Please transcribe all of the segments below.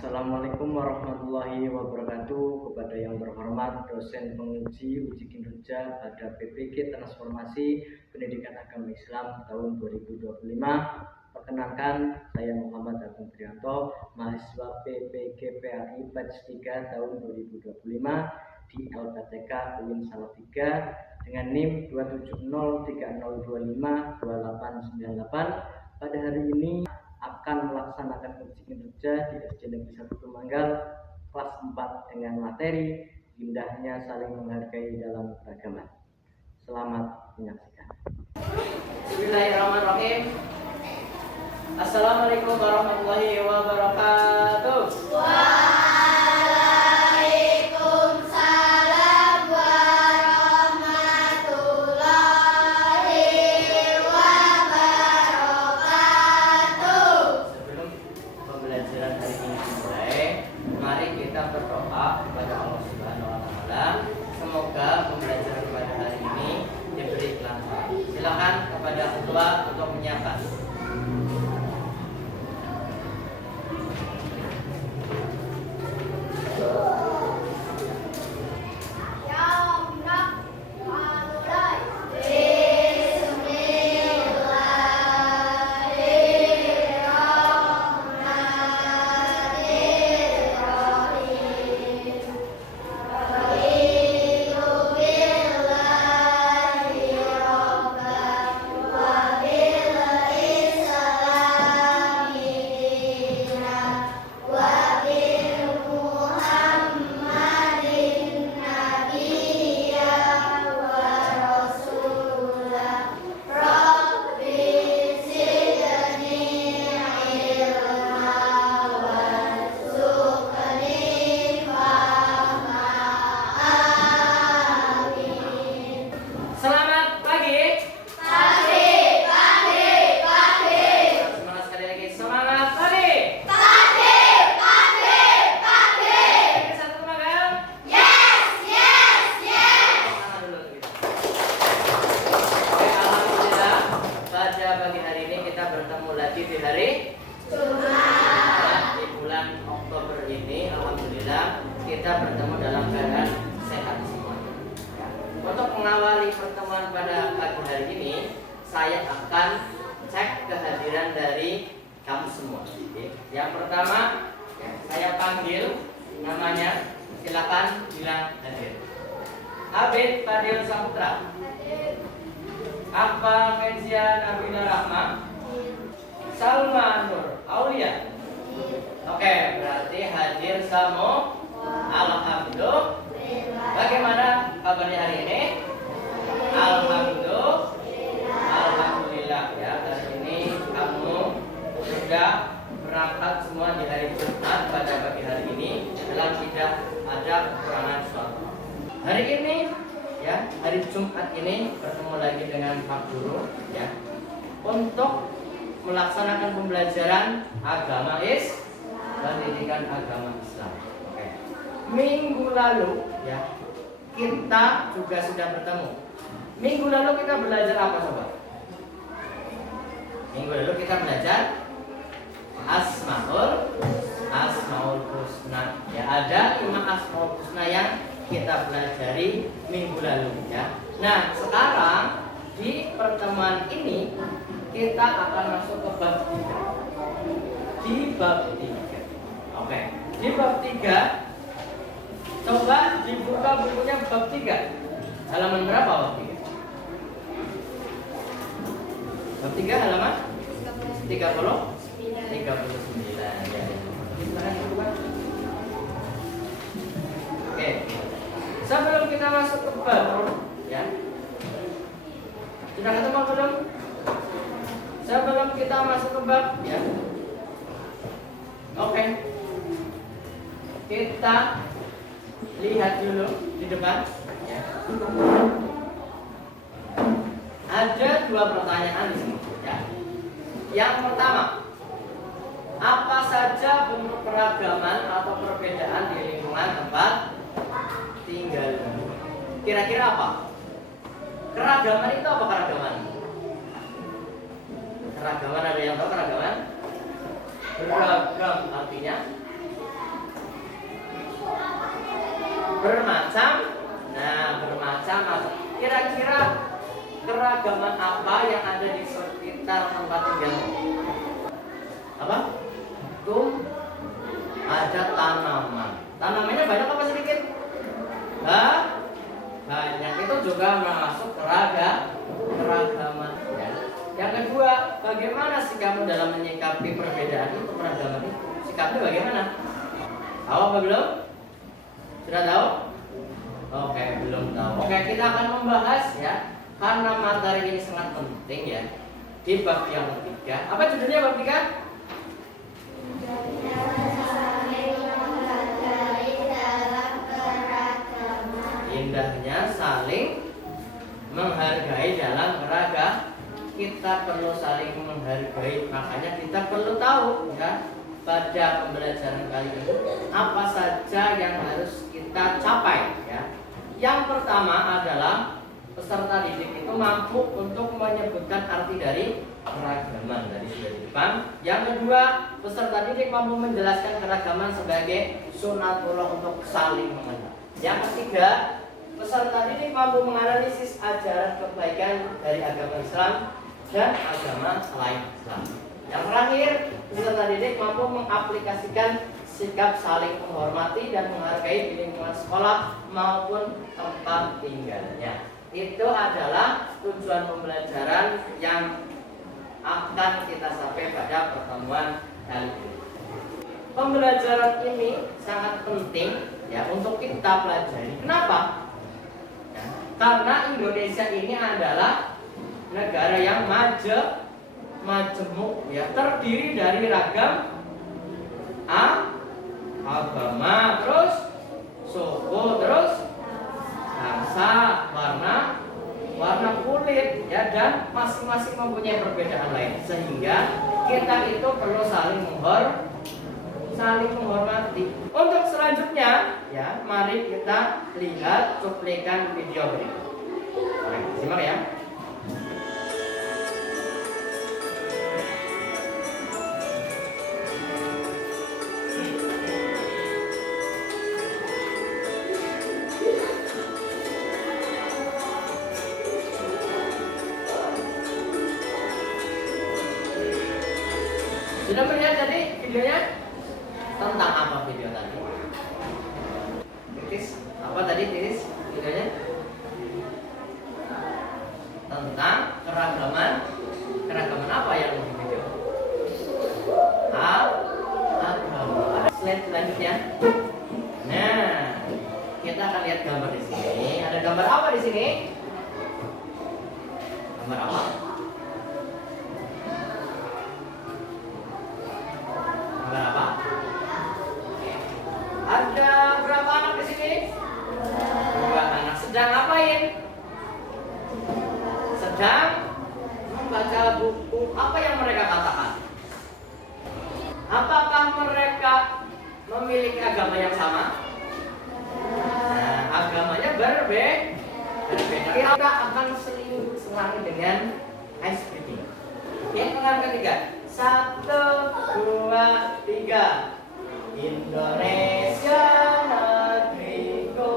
Assalamualaikum warahmatullahi wabarakatuh. Kepada yang terhormat dosen penguji uji kinerja pada PPG Transformasi Pendidikan Agama Islam tahun 2025. Perkenalkan, saya Muhammad Agung Trianto, mahasiswa PPG PAI Batch 3 tahun 2025 di LPTK UIN Salatiga dengan NIM 27030252898. Pada hari ini akan melaksanakan uji kinerja di SD Negeri 1 Tumanggal kelas 4 dengan materi indahnya saling menghargai dalam beragama. Selamat menyaksikan. Bismillahirrahmanirrahim. Assalamualaikum warahmatullahi wabarakatuh. Waalaikumsalam warahmatullahi wabarakatuh. Sebelum pembelajaran hari ini dimulai, mari kita berdoa kepada Allah Subhanahu wa taala. Semoga pembelajaran pada hari ini diberi kelancaran. Silakan kepada ketua untuk menyiapkan. Di hari Jumat di bulan Oktober ini, alhamdulillah kita bertemu dalam keadaan sehat semua. Untuk mengawali pertemuan pada pagi hari ini, saya akan cek kehadiran dari kamu semua. Yang pertama, saya panggil namanya, silakan bilang hadir. Abid Fadil Saputra, Akbar Fenzia Nabila Rahma, Salma Nur Aulia. Oke, berarti hadir semua. Alhamdulillah. Bagaimana kabarnya hari ini? Alhamdulillah. Alhamdulillah ya. Hari ini kamu sudah berangkat semua di hari Jumat pada pagi hari ini dalam tidak ada kekurangan suatu. Hari ini ya, hari Jumat ini bertemu lagi dengan Pak Guru ya untuk melaksanakan pembelajaran agama pendidikan agama Islam. Oke. Minggu lalu ya kita juga sudah bertemu. Minggu lalu kita belajar apa sobat? Minggu lalu kita belajar Asmaul Husna. Ya, ada 5 Asmaul Husna yang kita pelajari minggu lalu ya. Nah, sekarang di pertemuan ini kita akan masuk ke bab 3. Di bab 3. Oke. Di bab 3 coba dibuka bukunya bab 3. Halaman berapa bab 3? Bab 3 halaman 39 ya. Silakan dibuka. Oke. Sebelum kita masuk ke bab ya. Sudah ketemu belum? Sebelum kita masuk ke bab ya. Oke. Kita lihat dulu di depan ya. Ada 2 pertanyaan di sini ya. Yang pertama, apa saja bentuk keragaman atau perbedaan di lingkungan tempat tinggal? Kira-kira apa? Keragaman itu apa keragaman? Keragaman ada yang tahu keragaman? Beragam artinya bermacam. Nah, bermacam-macam. Kira-kira keragaman apa yang ada di sekitar tempat tinggalmu? Apa? Tuh ada tanaman. Tanamannya banyak apa sedikit? Banyak. Itu juga masuk keragaman. Ya. Yang kedua, bagaimana sikapmu dalam menyikapi perbedaan itu, keragaman itu? Sikapnya bagaimana? Tahu apa belum? Sudah tahu? Oke, belum tahu. Oke, kita akan membahas ya, karena materi ini sangat penting ya, di bab yang ketiga. Apa judulnya bab 3? Indahnya saling menghargai dalam keragaman. Kita perlu saling menghargai, makanya kita perlu tahu ya, pada pembelajaran kali ini apa saja yang harus kita capai ya. Yang pertama adalah peserta didik itu mampu untuk menyebutkan arti dari keragaman dari sudah di depan. Yang kedua, peserta didik mampu menjelaskan keragaman sebagai sunatullah untuk saling mengenal. Yang ketiga, peserta didik mampu menganalisis ajaran kebaikan dari agama Islam dan agama selain Islam. Yang terakhir, peserta didik mampu mengaplikasikan sikap saling menghormati dan menghargai di lingkungan sekolah maupun tempat tinggalnya. Itu adalah tujuan pembelajaran yang akan kita sampai pada pertemuan kali ini. Pembelajaran ini sangat penting ya untuk kita pelajari. Kenapa? Ya, karena Indonesia ini adalah negara yang majemuk ya, terdiri dari ragam agama, terus suku, terus bangsa, warna kulit ya, dan masing-masing mempunyai perbedaan lain, sehingga kita itu perlu saling menghormati. Untuk selanjutnya ya, mari kita lihat cuplikan video berikut. Oke, simak ya. Sudah melihat tadi videonya? Tentang apa video tadi? Titis, apa tadi Titis videonya? Tentang keragaman. Keragaman apa yang di video? Agama. Ada slide selanjutnya. Nah, kita akan lihat gambar di sini. Ada gambar apa di sini? Gambar apa? Berapa? Ada berapa anak di sini? 2 anak. Sedang ngapain? Sedang membaca buku. Apa yang mereka katakan? Apakah mereka memiliki agama yang sama? Nah, agamanya berbeda. Kita akan selingi dengan ice breaking. Yang ketiga. 1, 2, 3. Indonesia negeriku,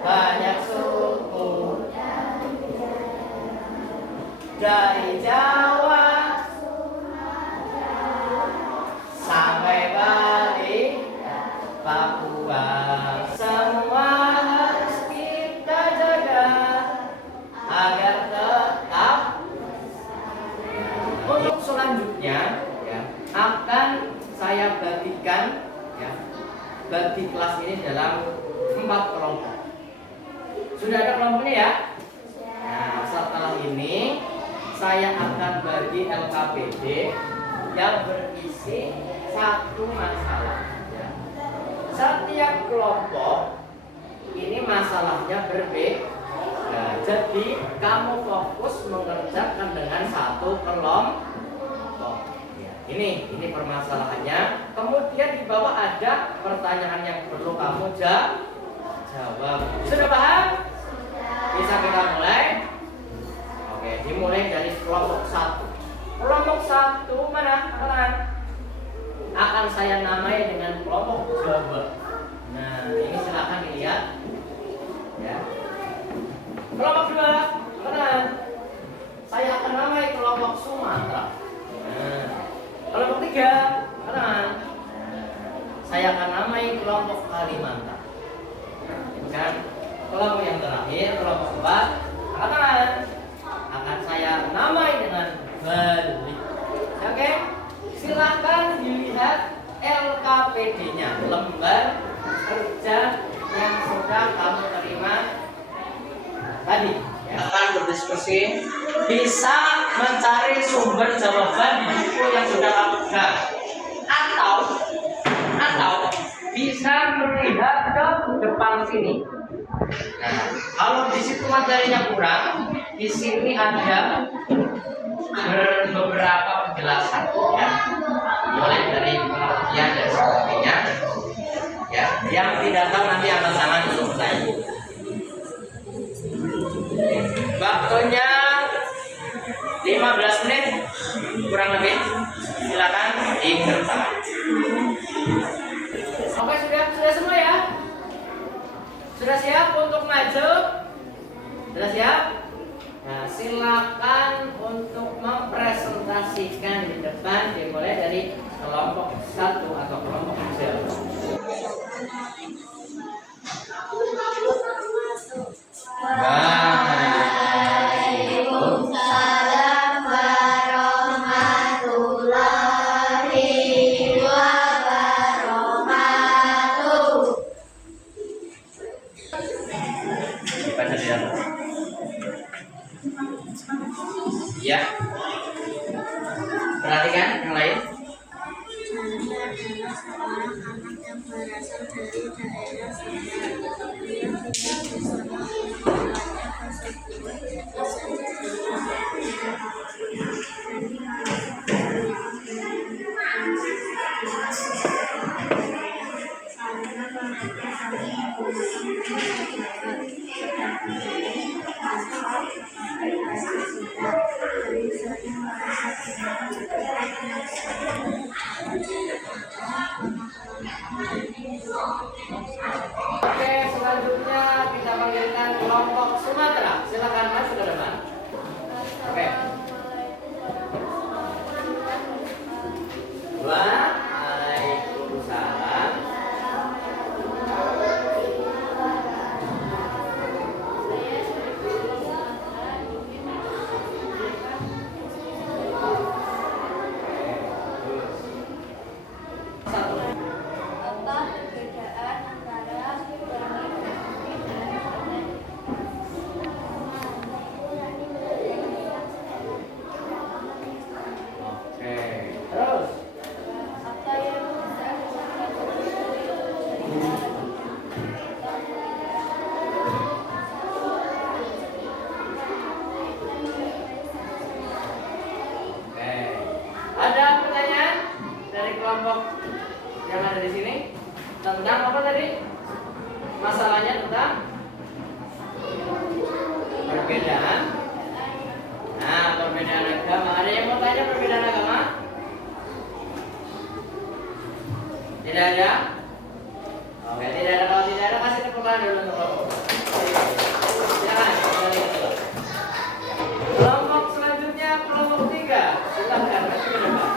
banyak suku, dari Jawa sampai Bali, Papua, semua harus kita jaga agar tetap. Untuk selanjutnya ya, akan saya bagikan ya, bagi kelas ini dalam 4 kelompok. Sudah ada kelompoknya ya? Nah, setelah ini saya akan bagi LKPD yang berisi 1 masalah ya. Setiap kelompok ini masalahnya berbeda. Nah, jadi kamu fokus mengerjakan dengan 1 kelompok. Ya, ini permasalahannya. Kemudian di bawah ada pertanyaan yang perlu kamu jawab. Sudah paham? Bisa kita mulai? Oke, dimulai dari kelompok 1. Kelompok 1 mana? Teman? Akan saya namai dengan kelompok Jawa. Nah, ini silakan Sumatera. Nah, kelompok 3, sekarang saya akan namai kelompok Kalimantan. Kan? Kelompok yang terakhir, kelompok 4, sekarang akan saya namai dengan Bali. Oke, silahkan dilihat LKPD-nya, lembar kerja yang sudah kamu terima tadi. Akan berdiskusi, bisa mencari sumber jawaban di buku yang sudah kamu pegang, atau bisa melihat ke depan sini. Nah, kalau di situ materinya kurang, di sini ada beberapa penjelasan, ya, mulai dari pengertian dan sebagainya, ya, yang tidak tahu nanti angkat tangan untuk bertanya. Waktunya 15 menit kurang lebih, silakan dikerjakan. Oke, sudah semua ya? Sudah siap untuk maju? Sudah siap? Nah, silakan untuk mempresentasikan di depan, dimulai dari kelompok 1 atau kelompok kecil. Waalaikumsalam warahmatullahi wabarakatuh. Baca di dalam. Ya. Perhatikan yang lain. Chandra adalah seorang anak yang berasal dari daerah Sunda. Dia tinggal bersama orang tuanya tersebut bisa Oke, selanjutnya kita panggilkan kelompok Sumatera. Silakan maju ke depan. Oke. Waalaikumsalam. Satu. Apa perbedaan antara Oke. Terus. apa yang Oke. Ada pertanyaan dari kelompok yang ada di sini tentang apa tadi? Masalahnya tentang perbedaan. Nah, perbedaan agama. Ada yang mau tanya perbedaan agama? Tidak ada? Oke, tidak ada. Kalau tidak ada, kasih tepuk tangan dulu untuk kelompok. Silakan, kembali ke kelompok. Kelompok selanjutnya, kelompok 3. Silakan, maju ke depan.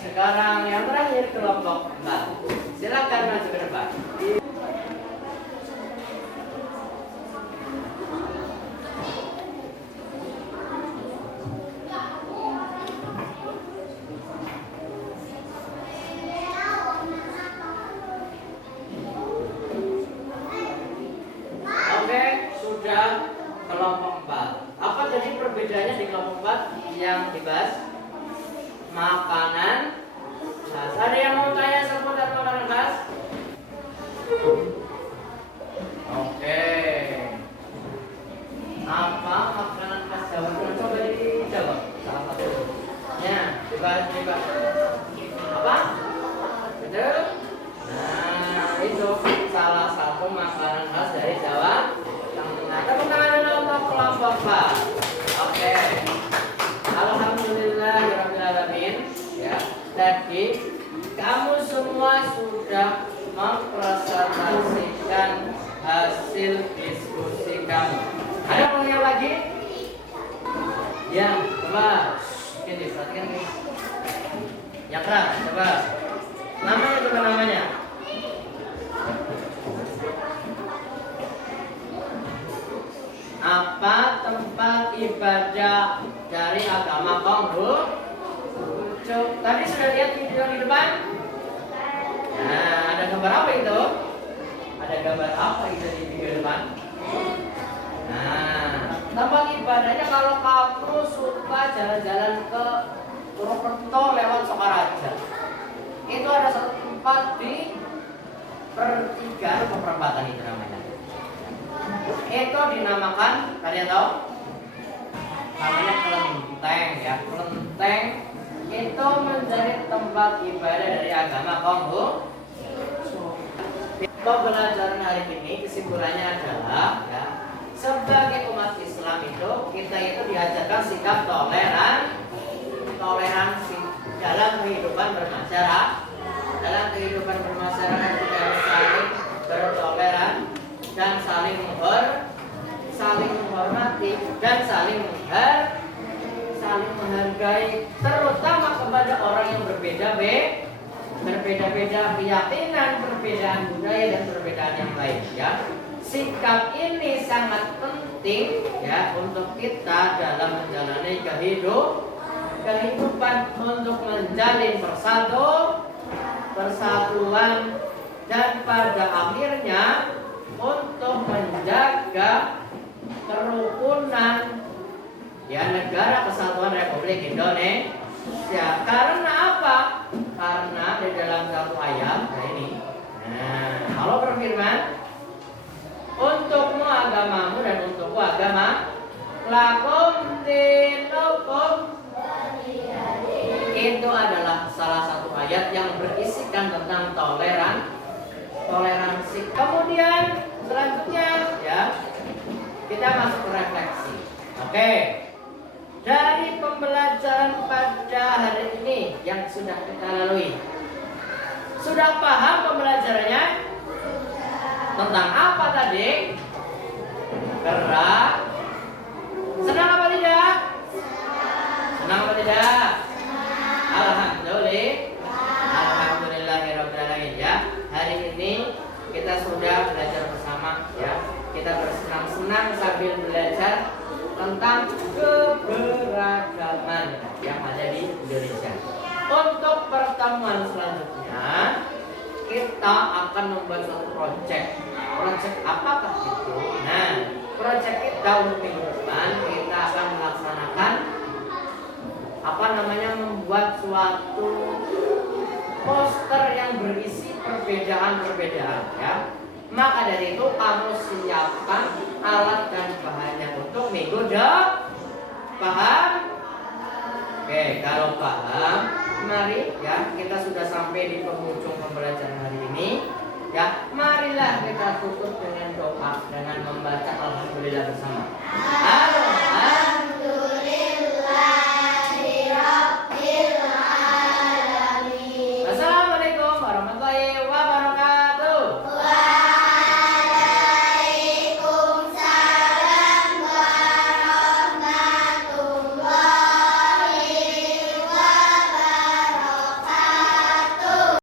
Sekarang yang terakhir kelompok 4. Silakan maju ke depan. Oke, sudah kelompok 4. Apa jadi perbedaannya di kelompok 4 yang dibahas? Makanan. Nah, ada yang mau tanya seputar makanan khas? Oke. Apa makanan khas Jawa Tengah? Coba dijawab salah satu. Ya, coba. Apa? Betul? Nah, itu salah satu makanan khas dari Jawa Tengah. Tepuk tangan dulu untuk kelompok B. Oke. Alhamdulillahirrahmanirrahim. Ya, tadi kamu semua sudah mempresentasikan hasil diskusi kamu. Ada yang mau lihat lagi? Ya, coba. Ini perhatikan nih. Yang keras, coba. Namanya coba namanya. Apa tempat ibadah dari agama Konghucu? Tadi sudah lihat video di depan? Nah, ada gambar apa itu? Ada gambar apa itu di video depan? Nah, tempat ibadahnya kalau kamu suka jalan-jalan ke Purwokerto lewat Sokaraja, itu ada satu tempat di pertigaan atau perempatan itu namanya. Itu dinamakan, kalian tahu? Namanya kelenteng ya. Kelenteng itu menjadi tempat ibadah dari agama Konghucu. Pembelajaran hari ini kesimpulannya adalah ya, sebagai umat Islam kita itu diajarkan sikap toleransi dalam kehidupan bermasyarakat. Dalam kehidupan bermasyarakat kita harus saling bertoleran dan saling menghormati dan saling menghargai, terutama kepada orang yang berbeda-beda keyakinan, perbedaan budaya dan perbedaan yang lain ya. Sikap ini sangat penting ya untuk kita dalam menjalani kehidupan untuk menjalin persatuan dan pada akhirnya untuk menjaga kerukunan ya negara kesatuan Republik Indonesia. Karena apa? Karena di dalam satu ayat ini. Nah, Allah berfirman, untukmu agamamu dan untukku agama, lakum dinukum. Itu adalah salah satu ayat yang berisikan tentang toleransi. Kemudian selanjutnya ya kita masuk ke refleksi. Oke. Dari pembelajaran pada hari ini yang sudah kita lalui, sudah paham pembelajarannya? Tentang apa tadi? Gerak. Senang apa tidak? Senang apa tidak? Alhamdulillahirrahmanirrahim ya. Hari ini kita sudah belajar bersama ya. Kita bersenang-senang sambil belajar tentang keberagaman yang ada di Indonesia. Untuk pertemuan selanjutnya kita akan membuat satu proyek. Proyek apakah itu? Nah, proyek kita untuk minggu depan kita akan melaksanakan membuat suatu poster yang berisi perbedaan-perbedaan ya. Maka dari itu kamu siapkan alat dan bahannya untuk minggu depan. Paham? Oke, kalau paham, mari ya, kita sudah sampai di penghujung pembelajaran hari ini. Ya, marilah kita tutup dengan doa dengan membaca alhamdulillah bersama.